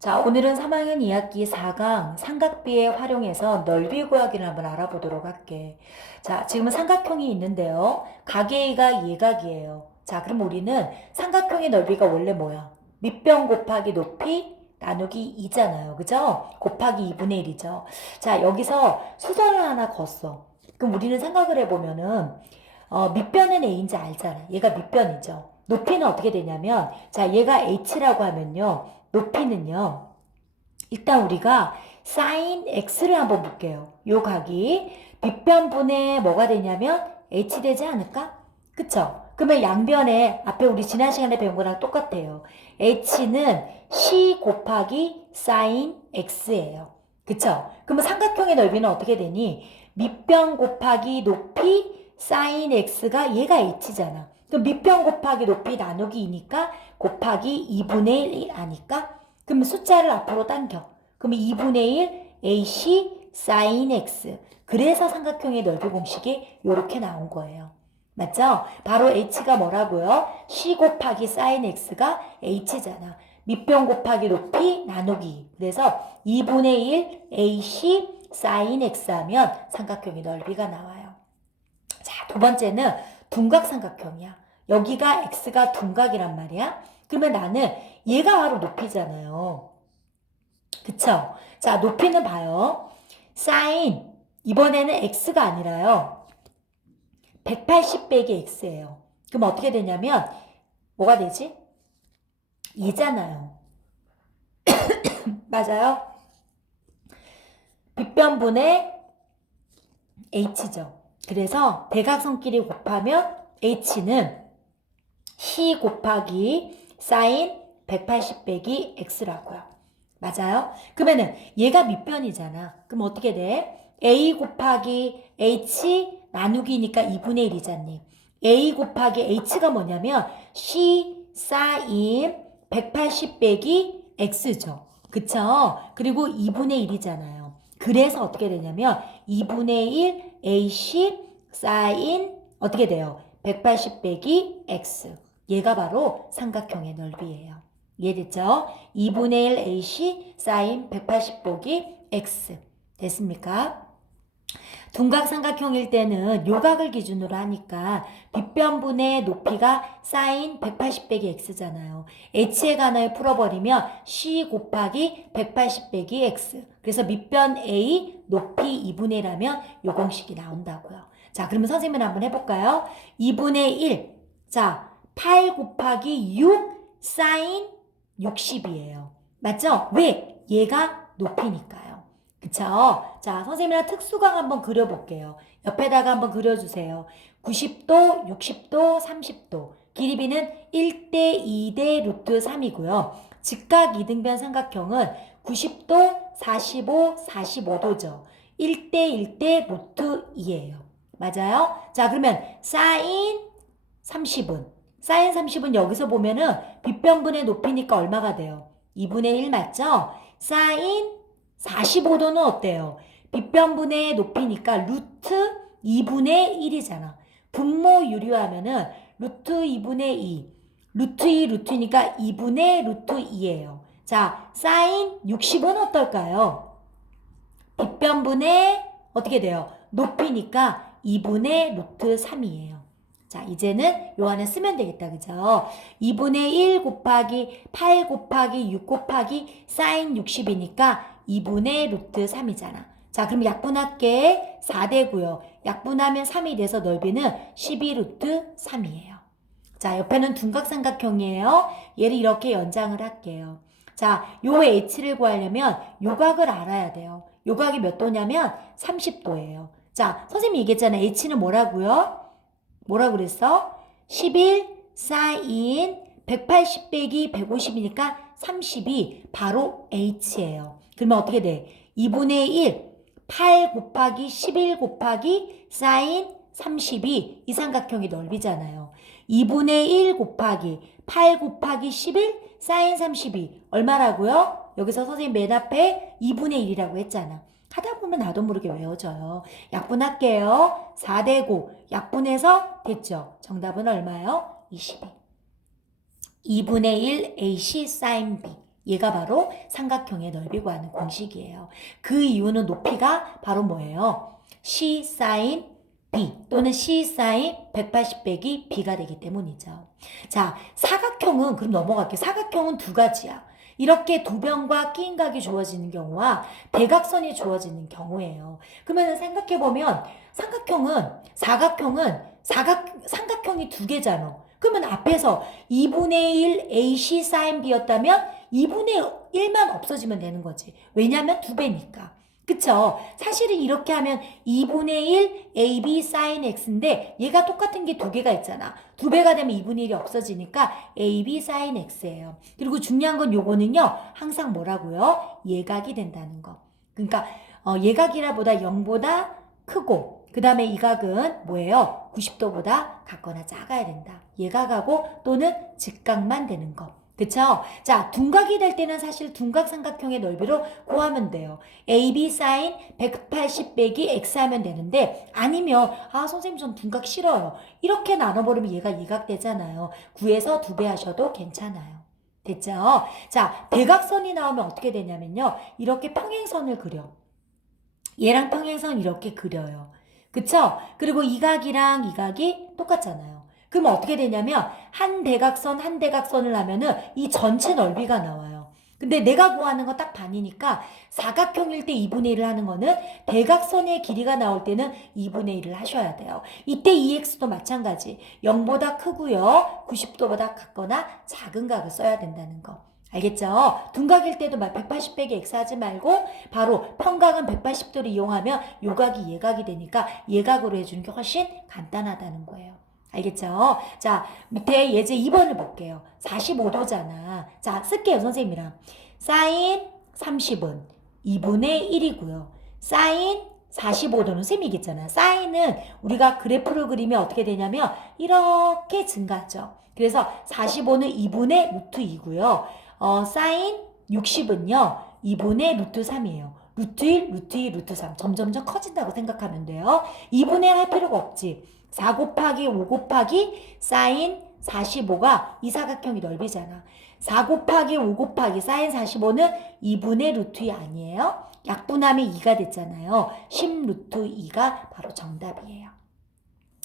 자, 오늘은 3학년 2학기 4강 삼각비에 활용해서 넓이 구하기를 한번 알아보도록 할게. 자, 지금은 삼각형이 있는데요. 각의 A가 예각이에요. 자, 그럼 우리는 삼각형의 넓이가 원래 뭐야? 밑변 곱하기 높이 나누기 2잖아요. 그죠? 곱하기 2분의 1이죠. 자, 여기서 수선을 하나 걷어. 그럼 우리는 생각을 해보면은 밑변은 A인지 알잖아. 얘가 밑변이죠. 높이는 어떻게 되냐면, 자, 얘가 H라고 하면요. 높이는요. 일단 우리가 sin x를 한번 볼게요. 요 각이 빗변분의 뭐가 되냐면 h 되지 않을까? 그쵸? 그러면 양변에 앞에 우리 지난 시간에 배운 거랑 똑같아요. h는 c 곱하기 sin x예요. 그쵸? 그러면 삼각형의 넓이는 어떻게 되니? 밑변 곱하기 높이 sin x가 얘가 h잖아. 그럼 밑변 곱하기 높이 나누기 2니까 곱하기 2분의 1 아니까? 그러면 숫자를 앞으로 당겨. 그러면 2분의 1 AC sin x. 그래서 삼각형의 넓이 공식이 이렇게 나온 거예요. 맞죠? 바로 h가 뭐라고요? c 곱하기 sin x가 h잖아. 밑변 곱하기 높이 나누기. 그래서 2분의 1 AC sin x 하면 삼각형의 넓이가 나와요. 자, 두 번째는 둔각 삼각형이야. 여기가 x가 둔각이란 말이야. 그러면 나는 얘가 바로 높이잖아요. 그쵸? 자, 높이는 봐요. sin, 이번에는 x가 아니라요. 180 빼기 x예요. 그럼 어떻게 되냐면, 뭐가 되지? 2잖아요. 맞아요? 빗변분의 h죠. 그래서 대각선끼리 곱하면 h는 c 곱하기 sin 180 빼기 x라고요. 맞아요? 그러면은 얘가 밑변이잖아. 그럼 어떻게 돼? a 곱하기 h 나누기니까 2분의 1이잖니. a 곱하기 h가 뭐냐면 c sin 180 빼기 x죠. 그쵸? 그리고 2분의 1이잖아요. 그래서 어떻게 되냐면 2분의 1 ac sin 어떻게 돼요? 180 빼기 x. 얘가 바로 삼각형의 넓이에요. 이해됐죠? 2분의 1 AC sin 180 보기 X. 됐습니까? 둔각삼각형일 때는 요각을 기준으로 하니까 빗변분의 높이가 sin 180 빼기 x잖아요. h의 간을 풀어버리면 c 곱하기 180 빼기 x. 그래서 밑변 a 높이 2분의 1하면 요 공식이 나온다고요. 자, 그러면 선생님은 한번 해볼까요? 2분의 1. 자, 8 곱하기 6 sin 60이에요. 맞죠? 왜? 얘가 높이니까요. 그쵸? 자, 선생님이랑 특수각 한번 그려볼게요. 옆에다가 한번 그려주세요. 90도, 60도, 30도. 길이비는 1대 2대 루트 3이고요. 직각 이등변 삼각형은 90도, 45, 45도죠. 1대 1대 루트 2예요. 맞아요? 자, 그러면 사인 30은 사인 30은 여기서 보면은 빗변분의 높이니까 얼마가 돼요? 2분의 1 맞죠? 사인 45도는 어때요? 빗변분의 높이니까 루트 2분의 1이잖아. 분모 유리하면은 루트 2분의 2. 루트 2 루트니까 2분의 루트 2예요. 자, 사인 60은 어떨까요? 빗변분의 어떻게 돼요? 높이니까 2분의 루트 3이에요. 자, 이제는 요 안에 쓰면 되겠다. 그죠? 2분의 1 곱하기 8 곱하기 6 곱하기 사인 60이니까 2분의 루트 3이잖아. 자, 그럼 약분할게 4되고요. 약분하면 3이 돼서 넓이는 12 루트 3이에요. 자, 옆에는 둔각삼각형이에요. 얘를 이렇게 연장을 할게요. 자, 요 h를 구하려면 요각을 알아야 돼요. 요각이 몇 도냐면 30도예요. 자, 선생님이 얘기했잖아요. h는 뭐라고요? 뭐라고 그랬어? 11 사인 180 빼기 150이니까 30이 바로 h예요. 그러면 어떻게 돼? 2분의 1 8 곱하기 11 곱하기 사인 30이 이 삼각형의 넓이잖아요. 2분의 1 곱하기 8 곱하기 11 사인 32 얼마라고요? 여기서 선생님 맨 앞에 2분의 1이라고 했잖아. 하다 보면 나도 모르게 외워져요. 약분할게요. 4되고 약분해서 됐죠. 정답은 얼마요? 22. 2분의 1 AC sin B. 얘가 바로 삼각형의 넓이 구하는 공식이에요. 그 이유는 높이가 바로 뭐예요? C sin B 또는 C sin 180 빼기 B가 되기 때문이죠. 자, 사각형은 그럼 넘어갈게요. 사각형은 두 가지야. 이렇게 두 변과 끼인 각이 주어지는 경우와 대각선이 주어지는 경우예요. 그러면 생각해보면 삼각형이 두 개잖아. 그러면 앞에서 2분의 1 AC sin B였다면 2분의 1만 없어지면 되는 거지. 왜냐하면 두 배니까. 그쵸? 사실은 이렇게 하면 2분의 1 AB sin X인데 얘가 똑같은 게 두 개가 있잖아. 두 배가 되면 2분의 1이 없어지니까 AB sin X예요. 그리고 중요한 건 요거는요. 항상 뭐라고요? 예각이 된다는 거. 그러니까 예각이라 보다 0보다 크고 그 다음에 이 각은 뭐예요? 90도보다 같거나 작아야 된다. 예각하고 또는 직각만 되는 거. 그쵸? 자, 둔각이 될 때는 사실 둔각 삼각형의 넓이로 구하면 돼요. AB sin 180 빼기 X 하면 되는데 아니면 선생님 전 둔각 싫어요. 이렇게 나눠버리면 얘가 예각 되잖아요. 구해서 두 배 하셔도 괜찮아요. 됐죠? 자, 대각선이 나오면 어떻게 되냐면요. 이렇게 평행선을 그려. 얘랑 평행선 이렇게 그려요. 그쵸? 그리고 이 각이랑 이 각이 똑같잖아요. 그럼 어떻게 되냐면 한 대각선을 하면은 이 전체 넓이가 나와요. 근데 내가 구하는 건 딱 반이니까 사각형일 때 2분의 1을 하는 거는 대각선의 길이가 나올 때는 2분의 1을 하셔야 돼요. 이때 2x도 마찬가지. 0보다 크고요. 90도보다 같거나 작은 각을 써야 된다는 거. 알겠죠? 둔각일 때도 180 빼기 x 하지 말고 바로 평각은 180도를 이용하면 요각이 예각이 되니까 예각으로 해주는 게 훨씬 간단하다는 거예요. 알겠죠? 자, 밑에 예제 2번을 볼게요. 45도잖아. 자, 쓸게요, 선생님이랑. 사인 30은 2분의 1이고요. 사인 45도는 선생님이겠잖아. 사인은 우리가 그래프를 그리면 어떻게 되냐면 이렇게 증가하죠. 그래서 45는 2분의 루트 2고요. 사인 60은요. 2분의 루트 3이에요. 루트 1, 루트 2, 루트 3. 점점점 커진다고 생각하면 돼요. 2분의 1 할 필요가 없지. 4 곱하기 5 곱하기 사인 45가 이 사각형이 넓이잖아. 4 곱하기 5 곱하기 사인 45는 2분의 루트 2 아니에요? 약분하면 2가 됐잖아요. 10 루트 2가 바로 정답이에요.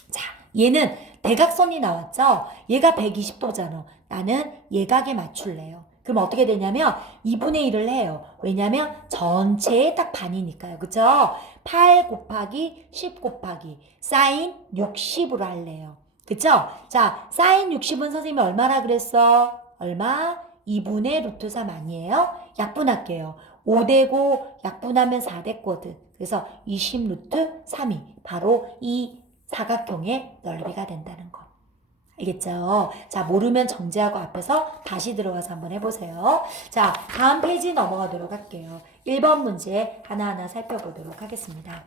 자, 얘는 대각선이 나왔죠? 얘가 120도잖아. 나는 예각에 맞출래요. 그럼 어떻게 되냐면 2분의 1을 해요. 왜냐면 전체의 딱 반이니까요. 그죠? 8 곱하기 10 곱하기 사인 60으로 할래요. 그쵸? 자, 사인 60은 선생님이 얼마나 그랬어? 얼마? 2분의 루트 3 아니에요? 약분할게요. 5되고 약분하면 4 됐거든. 그래서 20 루트 3이 바로 이 사각형의 넓이가 된다는 거. 알겠죠? 자, 모르면 정지하고 앞에서 다시 들어가서 한번 해보세요. 자, 다음 페이지 넘어가도록 할게요. 1번 문제 하나하나 살펴보도록 하겠습니다.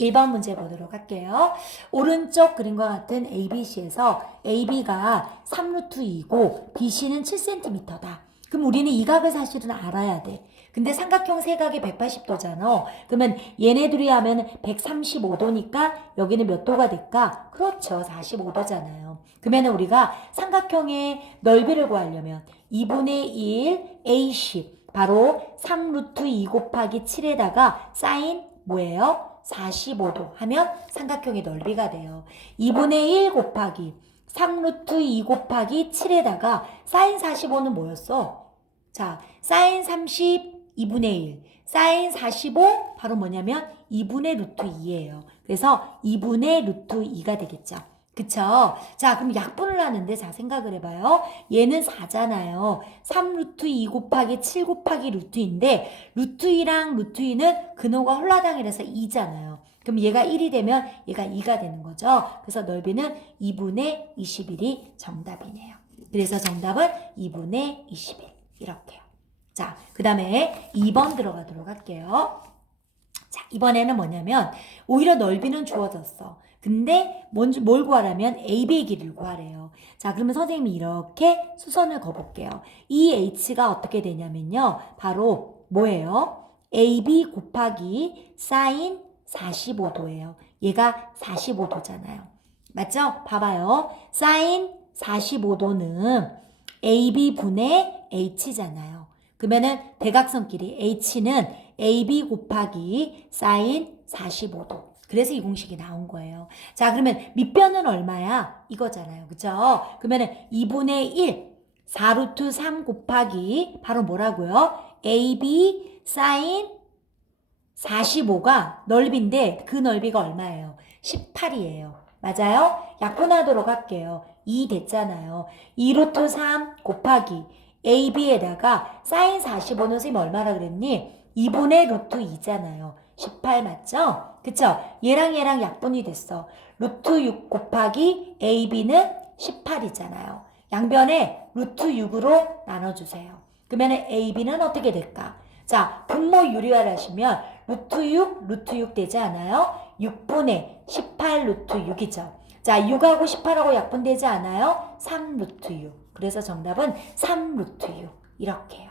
1번 문제 보도록 할게요. 오른쪽 그림과 같은 ABC에서 AB가 3루트 2고 BC는 7cm다. 그럼 우리는 이 각을 사실은 알아야 돼. 근데 삼각형 세 각이 180도잖아. 그러면 얘네들이 하면 135도니까 여기는 몇 도가 될까? 그렇죠. 45도잖아요. 그러면 우리가 삼각형의 넓이를 구하려면 2분의 1 A10 바로 3루트 2 곱하기 7에다가 사인 뭐예요? 45도 하면 삼각형의 넓이가 돼요. 2분의 1 곱하기 3루트 2 곱하기 7에다가 사인 45는 뭐였어? 자, 사인 30 2분의 1 사인 45 바로 뭐냐면 2분의 루트 2예요. 그래서 2분의 루트 2가 되겠죠. 그쵸? 자, 그럼 약분을 하는데 자 생각을 해봐요. 얘는 4잖아요. 3루트 2 곱하기 7 곱하기 루트 2인데 루트 2랑 루트 2는 근호가 홀라당이라서 2잖아요. 그럼 얘가 1이 되면 얘가 2가 되는 거죠. 그래서 넓이는 2분의 21이 정답이네요. 그래서 정답은 2분의 21 이렇게요. 자, 그 다음에 2번 들어가도록 할게요. 자, 이번에는 뭐냐면 오히려 넓이는 주어졌어. 근데 뭘 구하라면 AB의 길이를 구하래요. 자, 그러면 선생님이 이렇게 수선을 그어볼게요. 이 H가 어떻게 되냐면요. 바로 뭐예요? AB 곱하기 사인 45도예요. 얘가 45도잖아요. 맞죠? 봐봐요. 사인 45도는 AB분의 H잖아요. 그러면은 대각선끼리 H는 AB 곱하기 사인 45도. 그래서 이 공식이 나온 거예요. 자, 그러면 밑변은 얼마야? 이거잖아요. 그죠? 그러면은 2분의 1, 4루트 3 곱하기 바로 뭐라고요? AB 사인 45가 넓이인데 그 넓이가 얼마예요? 18이에요. 맞아요? 약분하도록 할게요. 2 됐잖아요. 2루트 3 곱하기 AB에다가 사인 45는 선생님 얼마라 그랬니? 2분의 루트 2잖아요. 18 맞죠? 그쵸? 얘랑 약분이 됐어. 루트 6 곱하기 AB는 18이잖아요. 양변에 루트 6으로 나눠주세요. 그러면 AB는 어떻게 될까? 자, 분모 유리화를 하시면 루트 6 되지 않아요? 6분의 18 루트 6이죠. 자, 6하고 18하고 약분되지 않아요? 3 루트 6. 그래서 정답은 3 루트 6. 이렇게요.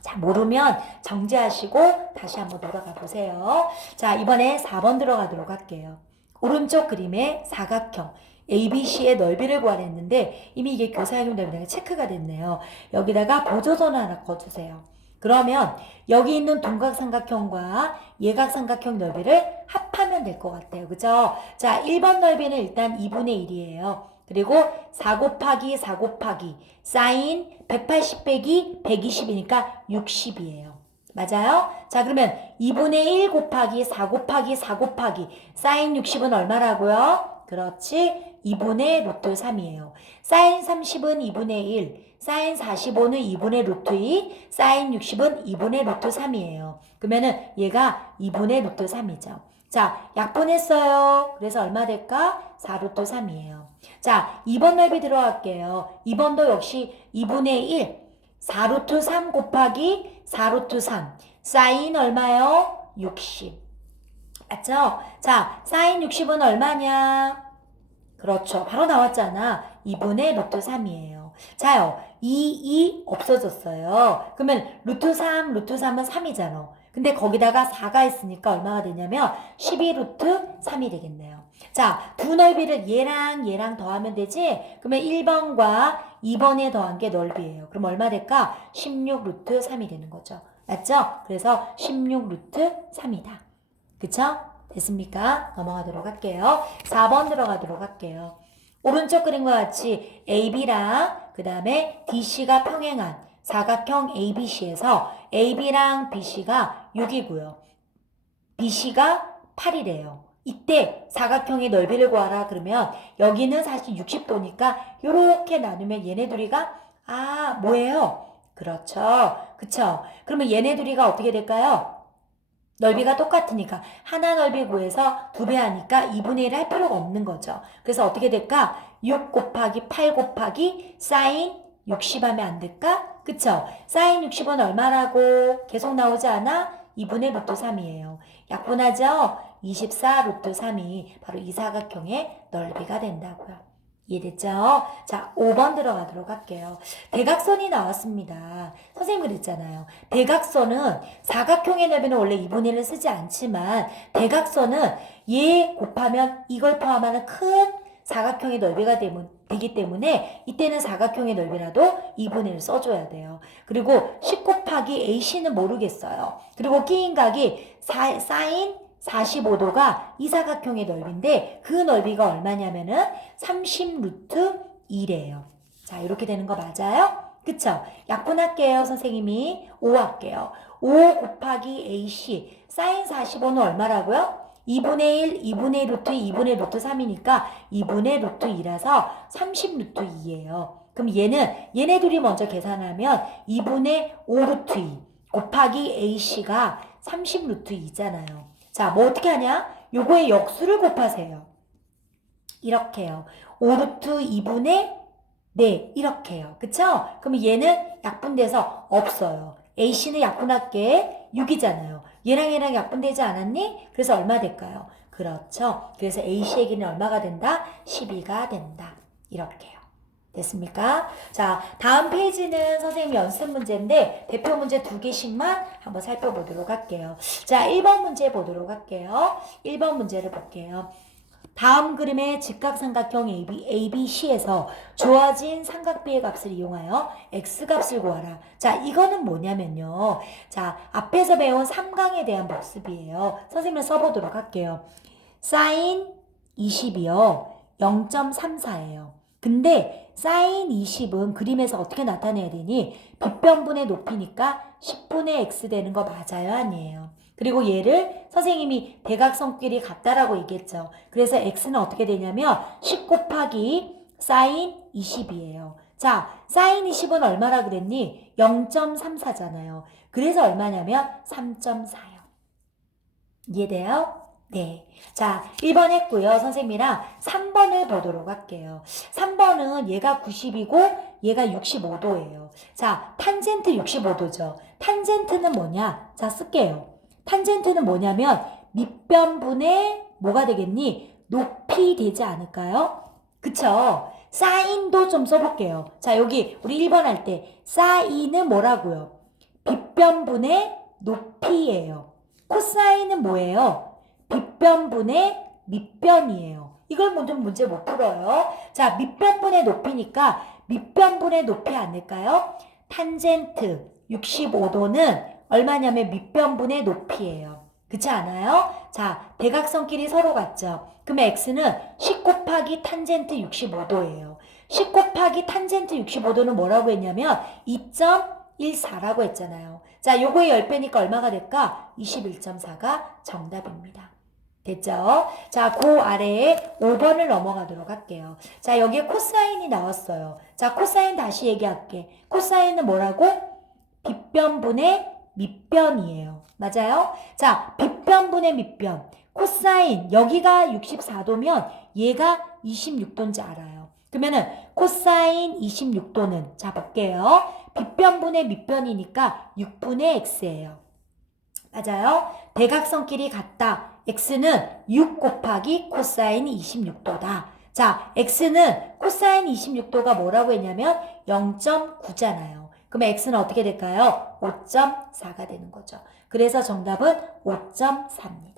자, 모르면 정지하시고 다시 한번 돌아가 보세요. 자, 이번에 4번 들어가도록 할게요. 오른쪽 그림의 사각형 ABC의 넓이를 구하랬는데 이미 이게 교사학용 넓이가 체크가 됐네요. 여기다가 보조선을 하나 거주세요. 그러면 여기 있는 동각삼각형과 예각삼각형 넓이를 합하면 될 것 같아요. 그죠? 자, 1번 넓이는 일단 2분의 1이에요. 그리고 4 곱하기 4 곱하기 사인 180 빼기 120이니까 60이에요. 맞아요? 자, 그러면 2분의 1 곱하기 4 곱하기 4 곱하기 사인 60은 얼마라고요? 그렇지. 2분의 루트 3이에요. 사인 30은 2분의 1, 사인 45는 2분의 루트 2, 사인 60은 2분의 루트 3이에요. 그러면은 얘가 2분의 루트 3이죠. 자, 약분했어요. 그래서 얼마 될까? 4 루트 3이에요. 자, 2번 넓이 들어갈게요. 2번도 역시 2분의 1, 4 루트 3 곱하기 4 루트 3. 사인 얼마요? 60. 맞죠? 자, 사인 60은 얼마냐? 그렇죠. 바로 나왔잖아. 2분의 루트 3이에요. 자요. 2 없어졌어요. 그러면 루트 3은 3이잖아. 근데 거기다가 4가 있으니까 얼마가 되냐면 12 루트 3이 되겠네요. 자, 두 넓이를 얘랑 더하면 되지? 그러면 1번과 2번에 더한 게 넓이에요. 그럼 얼마 될까? 16 루트 3이 되는 거죠. 맞죠? 그래서 16 루트 3이다. 그쵸? 됐습니까? 넘어가도록 할게요. 4번 들어가도록 할게요. 오른쪽 그림과 같이 AB랑 그 다음에 DC가 평행한 사각형 ABC에서 AB랑 BC가 6이고요. BC가 8이래요. 이때 사각형의 넓이를 구하라 그러면 여기는 사실 60도니까 이렇게 나누면 얘네 둘이가 뭐예요? 그렇죠. 그쵸? 그러면 얘네 둘이가 어떻게 될까요? 넓이가 똑같으니까 하나 넓이 구해서 2배 하니까 2분의 1을 할 필요가 없는 거죠. 그래서 어떻게 될까? 6 곱하기 8 곱하기 사인 60 하면 안 될까? 그쵸? 사인 60은 얼마라고? 계속 나오지 않아? 2분의 루트 3이에요. 약분하죠? 24 루트 3이 바로 이 사각형의 넓이가 된다고요. 이해됐죠? 자, 5번 들어가도록 할게요. 대각선이 나왔습니다. 선생님 그랬잖아요. 대각선은 사각형의 넓이는 원래 2분의 1을 쓰지 않지만 대각선은 얘 곱하면 이걸 포함하는 큰 사각형의 넓이가 되기 때문에 이때는 사각형의 넓이라도 2분의 1을 써줘야 돼요. 그리고 10 곱하기 AC는 모르겠어요. 그리고 끼인 각이 사인 45도가 이 사각형의 넓이인데 그 넓이가 얼마냐면은 30 루트 2래요. 자, 이렇게 되는 거 맞아요? 그쵸? 약분할게요. 선생님이 5 할게요. 5 곱하기 AC 사인 45는 얼마라고요? 2분의 1, 2분의 루트 2분의 루트 3이니까 2분의 루트 2라서 30 루트 2예요. 그럼 얘네 둘이 먼저 계산하면 2분의 5 루트 2 곱하기 AC가 30 루트 2잖아요. 자, 뭐 어떻게 하냐? 요거의 역수를 곱하세요. 이렇게요. 5루트 2분의 4 이렇게요. 그쵸? 그럼 얘는 약분돼서 없어요. AC는 약분할게 6이잖아요. 얘랑 약분되지 않았니? 그래서 얼마 될까요? 그렇죠. 그래서 AC의 길이는 얼마가 된다? 12가 된다. 이렇게요. 됐습니까? 자, 다음 페이지는 선생님 연습 문제인데 대표 문제 2개씩만 한번 살펴보도록 할게요. 자, 1번 문제 보도록 할게요. 1번 문제를 볼게요. 다음 그림의 직각삼각형 ABC에서 주어진 삼각비의 값을 이용하여 x값을 구하라. 자, 이거는 뭐냐면요. 자, 앞에서 배운 3강에 대한 복습이에요. 선생님을 써보도록 할게요. 사인 20이요. 0.34예요. 근데 사인 20은 그림에서 어떻게 나타내야 되니? 빗변분의 높이니까 10분의 x 되는 거 맞아요? 아니에요? 그리고 얘를 선생님이 대각선끼리 같다라고 얘기했죠. 그래서 x는 어떻게 되냐면 10 곱하기 사인 20이에요. 자, 사인 20은 얼마라 그랬니? 0.34잖아요. 그래서 얼마냐면 3.4요. 이해돼요? 네. 자, 1번 했고요. 선생님이랑 3번을 보도록 할게요. 3번은 얘가 90이고 얘가 65도예요. 자, 탄젠트 65도죠. 탄젠트는 뭐냐? 자, 쓸게요. 탄젠트는 뭐냐면 밑변분의 뭐가 되겠니? 높이 되지 않을까요? 그쵸? 사인도 좀 써볼게요. 자, 여기 우리 1번 할 때 사인은 뭐라고요? 빗변분의 높이예요. 코사인은 뭐예요? 빗변분의 밑변이에요. 이걸 먼저 문제 못 풀어요. 자, 밑변분의 높이니까 밑변분의 높이 아닐까요? 탄젠트 65도는 얼마냐면 밑변분의 높이예요. 그렇지 않아요? 자, 대각선끼리 서로 같죠? 그러면 x는 10 곱하기 탄젠트 65도예요. 10 곱하기 탄젠트 65도는 뭐라고 했냐면 2.14라고 했잖아요. 자, 요거의 10배니까 얼마가 될까? 21.4가 정답입니다. 됐죠? 자, 그 아래에 5번을 넘어가도록 할게요. 자, 여기에 코사인이 나왔어요. 자, 코사인 다시 얘기할게. 코사인은 뭐라고? 빗변분의 밑변이에요. 맞아요? 자, 빗변분의 밑변. 코사인, 여기가 64도면 얘가 26도인지 알아요. 그러면은 코사인 26도는, 자, 볼게요. 빗변분의 밑변이니까 6분의 x예요. 맞아요? 대각선끼리 같다. x는 6 곱하기 코사인 26도다. 자, x는 코사인 26도가 뭐라고 했냐면 0.9잖아요. 그럼 x는 어떻게 될까요? 5.4가 되는 거죠. 그래서 정답은 5.4입니다.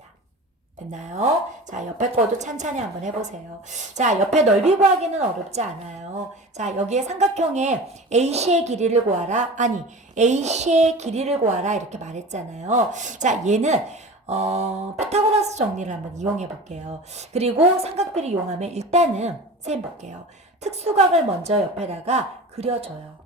됐나요? 자, 옆에 거도 찬찬히 한번 해보세요. 자, 옆에 넓이 구하기는 어렵지 않아요. 자, 여기에 삼각형에 AC의 길이를 구하라. 아니, AC의 길이를 구하라. 이렇게 말했잖아요. 자, 얘는 피타고라스 정리를 한번 이용해 볼게요. 그리고 삼각비를 이용하면 일단은 셈 볼게요. 특수각을 먼저 옆에다가 그려줘요.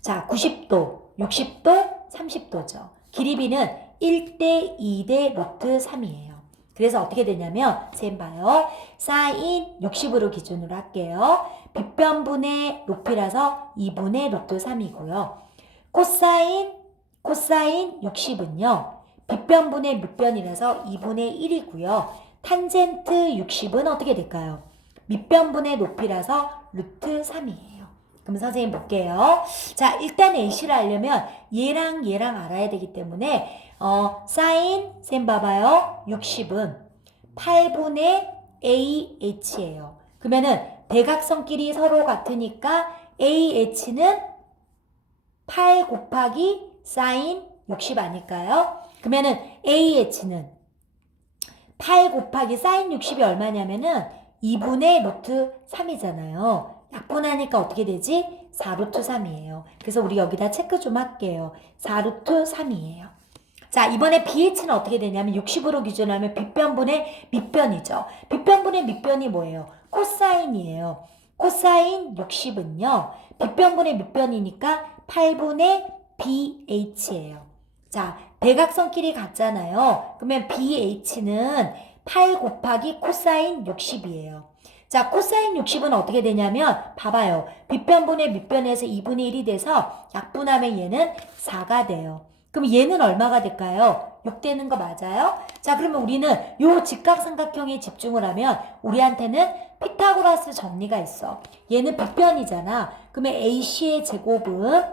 자, 90도, 60도, 30도죠. 길이비는 1대 2대 루트 3이에요. 그래서 어떻게 되냐면 셈 봐요. 사인 60으로 기준으로 할게요. 빗변분의 높이라서 2분의 루트 3이고요. 코사인 60은요. 빗변분의 밑변이라서 2분의 1이고요. 탄젠트 60은 어떻게 될까요? 밑변분의 높이라서 루트 3이에요. 그럼 선생님 볼게요. 자, 일단 AC를 알려면 얘랑 얘랑 알아야 되기 때문에 사인 셈 봐봐요. 60은 8분의 AH예요. 그러면은 대각선끼리 서로 같으니까 AH는 8 곱하기 사인 60 아닐까요? 그러면은 AH는 8 곱하기 사인 60이 얼마냐면은 2분의 루트 3이잖아요. 약분하니까 어떻게 되지? 4루트 3이에요. 그래서 우리 여기다 체크 좀 할게요. 4루트 3이에요. 자, 이번에 BH는 어떻게 되냐면 60으로 기준하면 빗변분의 밑변이죠. 빗변분의 밑변이 뭐예요? 코사인이에요. 코사인 60은요. 빗변분의 밑변이니까 8분의 BH예요. 자, 대각선끼리 같잖아요. 그러면 BH는 8 곱하기 코사인 60이에요. 자, 코사인 60은 어떻게 되냐면 봐봐요. 빗변분의 밑변에서 2분의 1이 돼서 약분하면 얘는 4가 돼요. 그럼 얘는 얼마가 될까요? 6 되는 거 맞아요? 자, 그러면 우리는 요 직각삼각형에 집중을 하면 우리한테는 피타고라스 정리가 있어. 얘는 빗변이잖아. 그러면 AC의 제곱은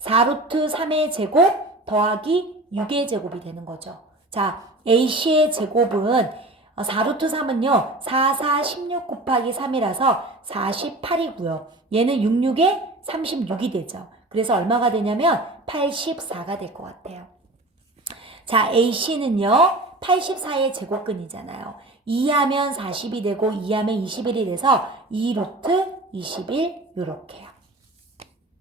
4루트 3의 제곱 더하기 6의 제곱이 되는 거죠. 자, AC의 제곱은 4루트 3은요. 4, 4, 16 곱하기 3이라서 48이고요. 얘는 6, 6에 36이 되죠. 그래서 얼마가 되냐면 84가 될 것 같아요. 자, AC는요. 84의 제곱근이잖아요. 2하면 40이 되고 2하면 21이 돼서 2 루트 21 요렇게요.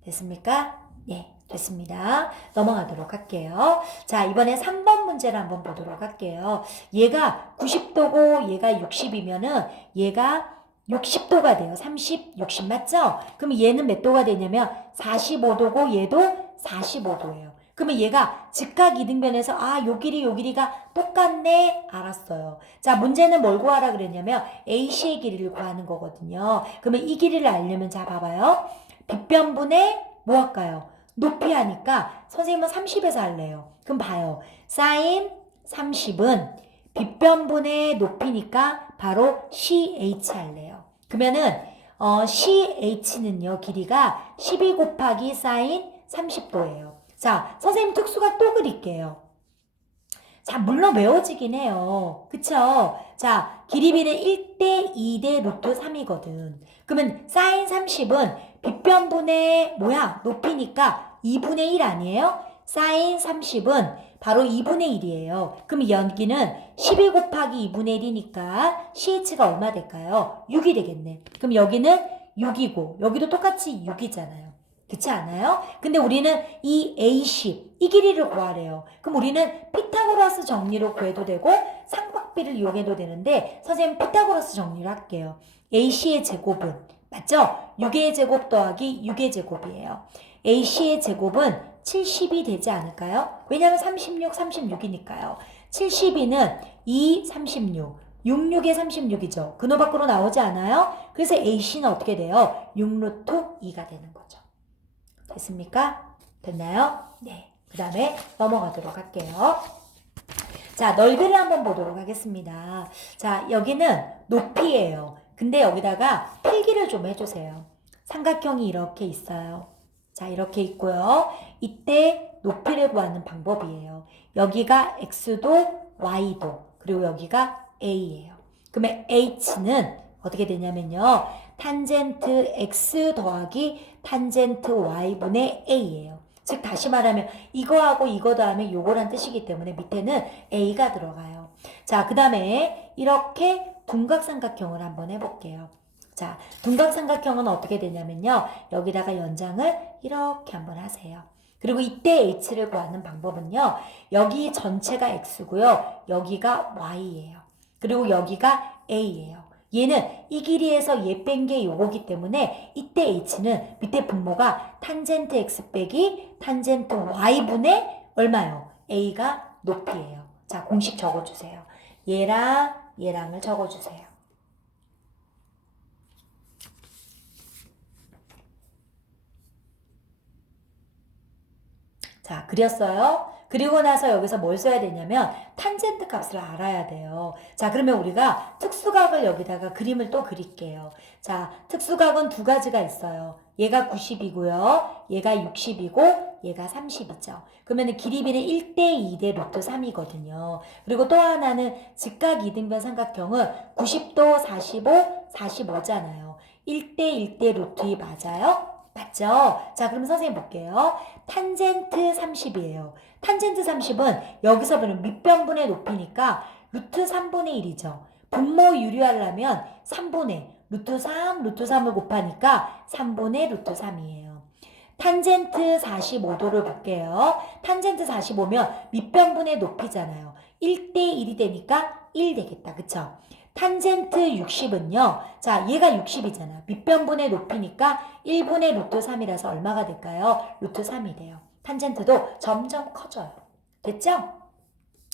됐습니까? 네, 됐습니다. 넘어가도록 할게요. 자, 이번에 3번 문제를 한번 보도록 할게요. 얘가 90도고 얘가 60이면은 얘가 60도가 돼요. 30, 60 맞죠? 그럼 얘는 몇 도가 되냐면 45도고 얘도 45도예요. 그러면 얘가 직각 이등변에서 요 길이가 똑같네. 알았어요. 자, 문제는 뭘 구하라 그랬냐면 AC의 길이를 구하는 거거든요. 그러면 이 길이를 알려면 자, 봐봐요. 빗변분의 뭐 할까요? 높이 하니까 선생님은 30에서 할래요. 그럼 봐요. 사인 30은 빗변분의 높이니까 바로 CH 할래요. 그러면은 CH는요. 길이가 12 곱하기 사인 30도예요. 자, 선생님 특수가 또 그릴게요. 자, 물론 외워지긴 해요. 그쵸? 자, 길이비는 1대 2대 루트 3이거든. 그러면 사인 30은 빗변분의 뭐야? 높이니까 2분의 1 아니에요? 사인 30은 바로 2분의 1이에요. 그럼 여기는 12 곱하기 2분의 1이니까 CH가 얼마 될까요? 6이 되겠네. 그럼 여기는 6이고 여기도 똑같이 6이잖아요. 그렇지 않아요? 근데 우리는 이 AC, 이 길이를 구하래요. 그럼 우리는 피타고라스 정리로 구해도 되고 삼각비를 이용해도 되는데 선생님 피타고라스 정리를 할게요. AC의 제곱은 맞죠? 6의 제곱 더하기 6의 제곱이에요. AC의 제곱은 70이 되지 않을까요? 왜냐하면 36, 36이니까요. 72는 2, 36. 66에 36이죠. 근호 밖으로 나오지 않아요? 그래서 AC는 어떻게 돼요? 6루트 2가 되는 거죠. 됐습니까? 됐나요? 네. 그 다음에 넘어가도록 할게요. 자, 넓이를 한번 보도록 하겠습니다. 자, 여기는 높이예요. 근데 여기다가 필기를 좀 해주세요. 삼각형이 이렇게 있어요. 자, 이렇게 있고요. 이때 높이를 구하는 방법이에요. 여기가 x도 y도 그리고 여기가 a예요. 그러면 h는 어떻게 되냐면요. 탄젠트 x 더하기 탄젠트 y분의 a예요. 즉 다시 말하면 이거하고 이거 더하면 요거란 뜻이기 때문에 밑에는 a가 들어가요. 자, 그 다음에 이렇게 둔각삼각형을 한번 해볼게요. 자, 둔각삼각형은 어떻게 되냐면요. 여기다가 연장을 이렇게 한번 하세요. 그리고 이때 h를 구하는 방법은요. 여기 전체가 x고요. 여기가 y예요. 그리고 여기가 a예요. 얘는 이 길이에서 얘 뺀 게 요거기 때문에 이때 h는 밑에 분모가 탄젠트 x 빼기 탄젠트 y분의 얼마요? a가 높이예요. 자, 공식 적어주세요. 얘랑 얘랑을 적어주세요. 자, 그렸어요. 그리고 나서 여기서 뭘 써야 되냐면 탄젠트 값을 알아야 돼요. 자, 그러면 우리가 특수각을 여기다가 그림을 또 그릴게요. 자, 특수각은 두 가지가 있어요. 얘가 90이고요. 얘가 60이고 얘가 30이죠. 그러면 길이비는 1대 2대 루트 3이거든요. 그리고 또 하나는 직각 이등변 삼각형은 90도 45, 45잖아요. 1대 1대 루트 2 맞아요? 맞죠? 자, 그럼 선생님 볼게요. 탄젠트 30이에요. 탄젠트 30은 여기서 보면 밑변분의 높이니까 루트 3분의 1이죠. 분모 유리하려면 3분의 루트 3, 루트 3을 곱하니까 3분의 루트 3이에요. 탄젠트 45도를 볼게요. 탄젠트 45면 밑변분의 높이잖아요. 1대 1이 되니까 1 되겠다. 그쵸? 탄젠트 60은요. 자, 얘가 60이잖아. 밑변분의 높이니까 1분의 루트 3이라서 얼마가 될까요? 루트 3이 돼요. 탄젠트도 점점 커져요. 됐죠?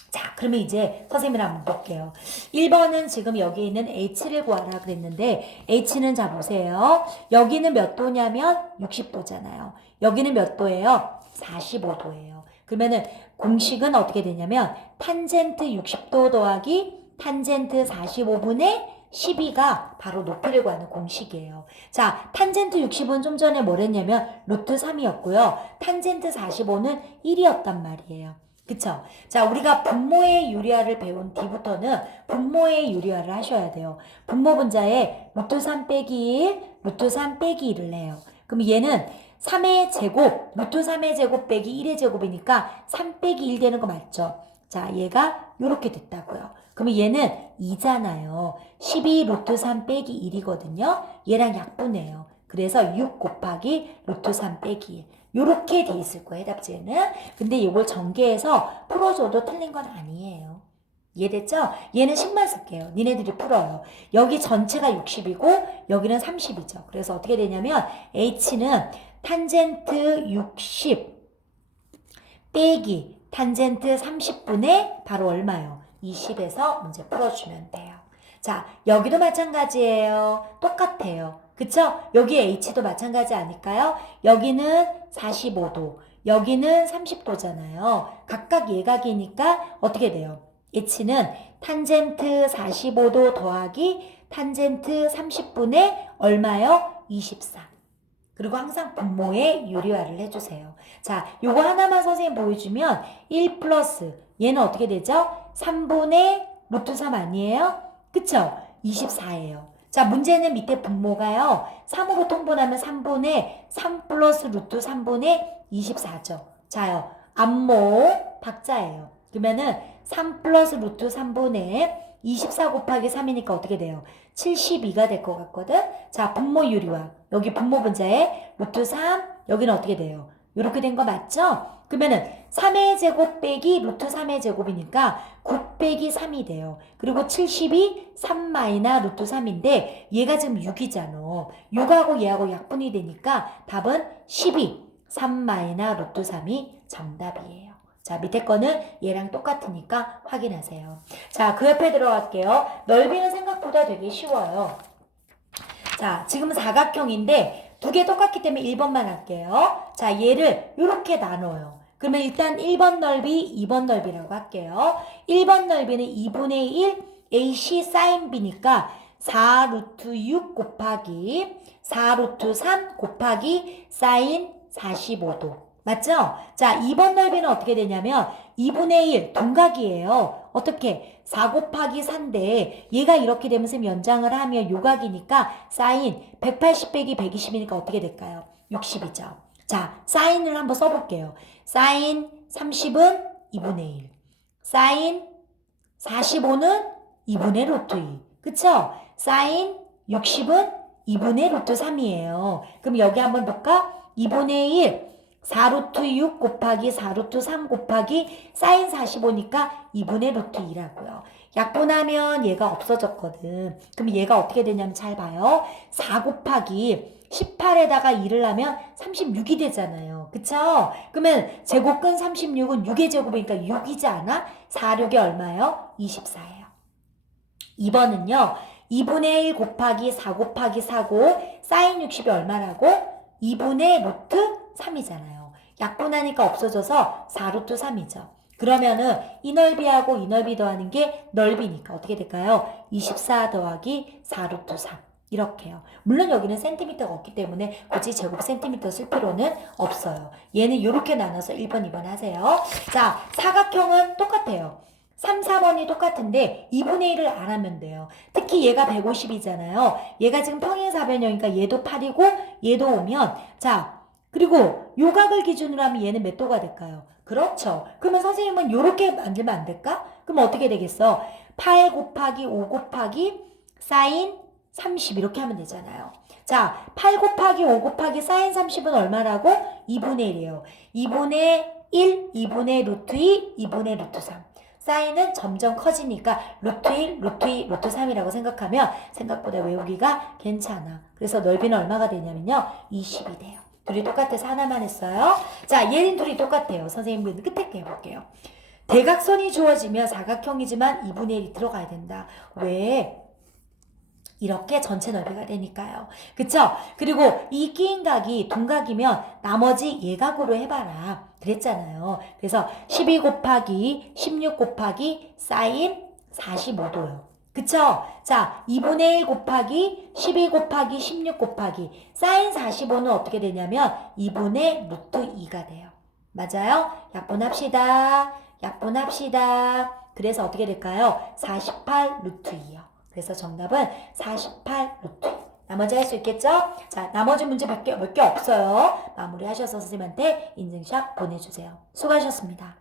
자, 그러면 이제 선생님이랑 한번 볼게요. 1번은 지금 여기 있는 h를 구하라 그랬는데 h는 자 보세요. 여기는 몇 도냐면 60도잖아요. 여기는 몇 도예요? 45도예요. 그러면은 공식은 어떻게 되냐면 탄젠트 60도 더하기 탄젠트 45분의 12가 바로 높이를 구하는 공식이에요. 자, 탄젠트 60은 좀 전에 뭘 했냐면 루트 3이었고요. 탄젠트 45는 1이었단 말이에요. 그쵸? 자, 우리가 분모의 유리화를 배운 뒤부터는 분모의 유리화를 하셔야 돼요. 분모 분자에 루트 3 빼기 1, 루트 3 빼기 1을 해요. 그럼 얘는 3의 제곱, 루트 3의 제곱 빼기 1의 제곱이니까 3 빼기 1 되는 거 맞죠? 자, 얘가 이렇게 됐다고요. 그러면 얘는 2잖아요. 12 루트 3 빼기 1이거든요. 얘랑 약분해요. 그래서 6 곱하기 루트 3 빼기 1. 요렇게 돼 있을 거예요, 해답지에는. 근데 이걸 전개해서 풀어줘도 틀린 건 아니에요. 이해됐죠? 얘는 10만 쓸게요. 니네들이 풀어요. 여기 전체가 60이고 여기는 30이죠. 그래서 어떻게 되냐면 H는 탄젠트 60 빼기 탄젠트 30분의 바로 얼마요? 20에서 문제 풀어주면 돼요. 자, 여기도 마찬가지예요. 똑같아요. 그쵸? 여기 H도 마찬가지 아닐까요? 여기는 45도, 여기는 30도잖아요. 각각 예각이니까 어떻게 돼요? H는 탄젠트 45도 더하기 탄젠트 30분의 얼마요? 24. 그리고 항상 분모에 유리화를 해주세요. 자, 요거 하나만 선생님 보여주면 1 플러스 얘는 어떻게 되죠? 3분의 루트 3 아니에요? 그쵸? 24예요. 자, 문제는 밑에 분모가요. 3으로 통분하면 3분의 3 플러스 루트 3분의 24죠. 자요, 앞모 박자예요. 그러면은 3 플러스 루트 3분의 24 곱하기 3이니까 어떻게 돼요? 72가 될 것 같거든? 자, 분모 유리화. 여기 분모 분자에 루트 3, 여기는 어떻게 돼요? 이렇게 된 거 맞죠? 그러면은 3의 제곱 빼기 루트 3의 제곱이니까 9 빼기 3이 돼요. 그리고 72, 3 마이너 루트 3인데 얘가 지금 6이잖아. 6하고 얘하고 약분이 되니까 답은 12, 3 마이너 루트 3이 정답이에요. 자, 밑에 거는 얘랑 똑같으니까 확인하세요. 자, 그 옆에 들어갈게요. 넓이는 생각보다 되게 쉬워요. 자, 지금은 사각형인데 두 개 똑같기 때문에 1번만 할게요. 자, 얘를 이렇게 나눠요. 그러면 일단 1번 넓이, 2번 넓이라고 할게요. 1번 넓이는 2분의 1 AC sin B니까 4 루트 6 곱하기 4 루트 3 곱하기 sin 45도. 맞죠? 자, 2번 넓이는 어떻게 되냐면 2분의 1 동각이에요. 어떻게? 4 곱하기 4인데 얘가 이렇게 되면 선 연장을 하면 요각이니까 사인 180 빼기 120이니까 어떻게 될까요? 60이죠. 자, 사인을 한번 써볼게요. 사인 30은 2분의 1. 사인 45는 2분의 루트 2. 그쵸? 사인 60은 2분의 루트 3이에요. 그럼 여기 한번 볼까? 2분의 1. 4루트 6 곱하기 4루트 3 곱하기 사인 45니까 2분의 루트 2라고요. 약분하면 얘가 없어졌거든. 그럼 얘가 어떻게 되냐면 잘 봐요. 4 곱하기 18에다가 2를 하면 36이 되잖아요. 그쵸? 그러면 제곱근 36은 6의 제곱이니까 6이지 않아? 4, 6이 얼마예요? 24예요. 2번은요. 2분의 1 곱하기 4 곱하기 4고 사인 60이 얼마라고? 2분의 루트 3이잖아요. 약분하니까 없어져서 4루트 3이죠. 그러면은 이 넓이하고 이 넓이 더하는 게 넓이니까 어떻게 될까요? 24 더하기 4루트 3. 이렇게요. 물론 여기는 센티미터가 없기 때문에 굳이 제곱 센티미터 쓸 필요는 없어요. 얘는 이렇게 나눠서 1번, 2번 하세요. 자, 사각형은 똑같아요. 3, 4번이 똑같은데 2분의 1을 안 하면 돼요. 특히 얘가 150이잖아요. 얘가 지금 평행사변형이니까 얘도 8이고 얘도 오면 자, 그리고 요각을 기준으로 하면 얘는 몇 도가 될까요? 그렇죠. 그러면 선생님은 요렇게 만들면 안 될까? 그럼 어떻게 되겠어? 8 곱하기 5 곱하기 사인 30 이렇게 하면 되잖아요. 자, 8 곱하기 5 곱하기 사인 30은 얼마라고? 2분의 1이에요. 2분의 1, 2분의 루트 2, 2분의 루트 3. 사인은 점점 커지니까 루트 1, 루트 2, 루트 3이라고 생각하면 생각보다 외우기가 괜찮아. 그래서 넓이는 얼마가 되냐면요. 20이 돼요. 둘이 똑같아서 하나만 했어요. 자, 얘는 둘이 똑같아요. 선생님 끝에 거 해볼게요. 대각선이 주어지면 사각형이지만 2분의 1이 들어가야 된다. 왜? 이렇게 전체 넓이가 되니까요. 그쵸? 그리고 이 끼인 각이 동각이면 나머지 예각으로 해봐라. 그랬잖아요. 그래서 12 곱하기 16 곱하기 사인 45도요. 그쵸? 자, 2분의 1 곱하기 12 곱하기 16 곱하기 사인 45는 어떻게 되냐면 2분의 루트 2가 돼요. 맞아요? 약분합시다. 약분합시다. 그래서 어떻게 될까요? 48 루트 2요. 그래서 정답은 48 루트 2. 나머지 할 수 있겠죠? 자, 나머지 문제 몇 개 없어요. 마무리하셔서 선생님한테 인증샷 보내주세요. 수고하셨습니다.